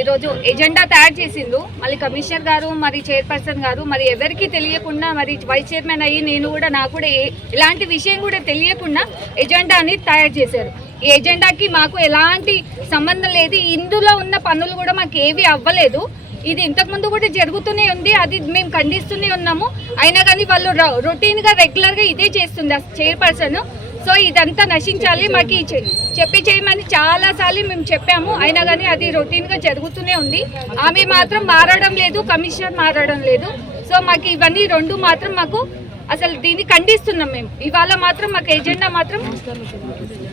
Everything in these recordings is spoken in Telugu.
ఈరోజు ఎజెండా తయారు చేసిండు. మళ్ళీ కమిషనర్ గారు మరి చైర్పర్సన్ గారు మరి ఎవరికి తెలియకుండా మరి వైస్ చైర్మన్ అయ్యి నేను కూడా నాకు కూడా ఏ- ఎలాంటి విషయం కూడా తెలియకుండా ఎజెండా అనేది తయారు చేశారు. ఈ ఎజెండాకి మాకు ఎలాంటి సంబంధం లేదు. ఇందులో ఉన్న పనులు కూడా మాకు ఏవి అవ్వలేదు. ఇది ఇంతకుముందు కూడా జరుగుతూనే ఉంది. అది మేము ఖండిస్తూనే ఉన్నాము. అయినా కానీ వాళ్ళు రొటీన్గా రెగ్యులర్గా ఇదే చేస్తుంది ఆ చైర్పర్సన్. సో ఇదంతా నశించాలి మాకు ఈ చెప్పి చేయమని చాలా సార్లు మేము చెప్పాము. అయినా కానీ అది రొటీన్గా జరుగుతూనే ఉంది. ఆమె మాత్రం మారడం లేదు కమిషనర్ మారడం లేదు. సో మాకు ఇవన్నీ రెండు మాత్రం మాకు అసలు దీన్ని ఖండిస్తున్నాం మేము. ఇవాళ మాత్రం మాకు ఎజెండా మాత్రం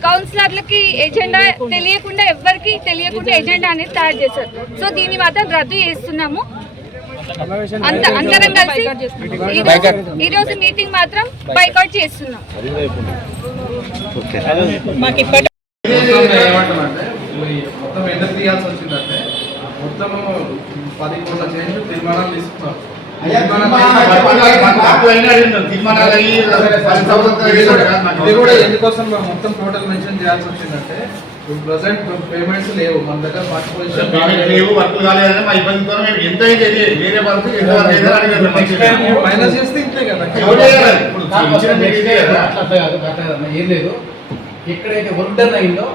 కౌన్సిలర్లకి ఎజెండా తెలియకుండా ఎవరికి తెలియకుండా ఎజెండా అనేది తయారు చేశారు. సో దీన్ని మాత్రం రద్దు చేస్తున్నాము. అందరం కలిసి ఈరోజు- ఈరోజు మీటింగ్ మాత్రం బైకౌట్ చేస్తున్నాం. ఏమంటామంటే ఈ మొత్తం ఎందుకు తీయాల్సి వచ్చిందంటే మొత్తం పది కోట్ల చేంజ్ తీర్మానాలు తీసుకున్నారు. ఇది కూడా ఎందుకోసం మేము మొత్తం టోటల్ మెన్షన్ చేయాల్సి వచ్చిందంటే ఇప్పుడు ప్రజెంట్ పేమెంట్స్ లేవు. మన దగ్గర ఫస్ట్ పొజిషన్ మైనస్ చేస్తే ఇంతే కదా. ఏం లేదు. ఎక్కడైతే వర్క్ డన్ అయిందో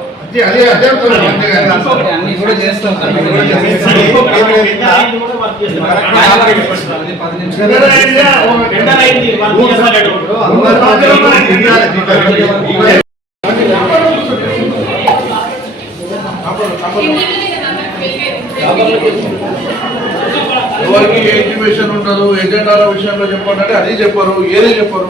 ఎవరికి ఏ ఇంటిమేషన్ ఉండదు ఎజెండాల విషయంలో చెప్పండి అంటే అది చెప్పరు ఏది చెప్పరు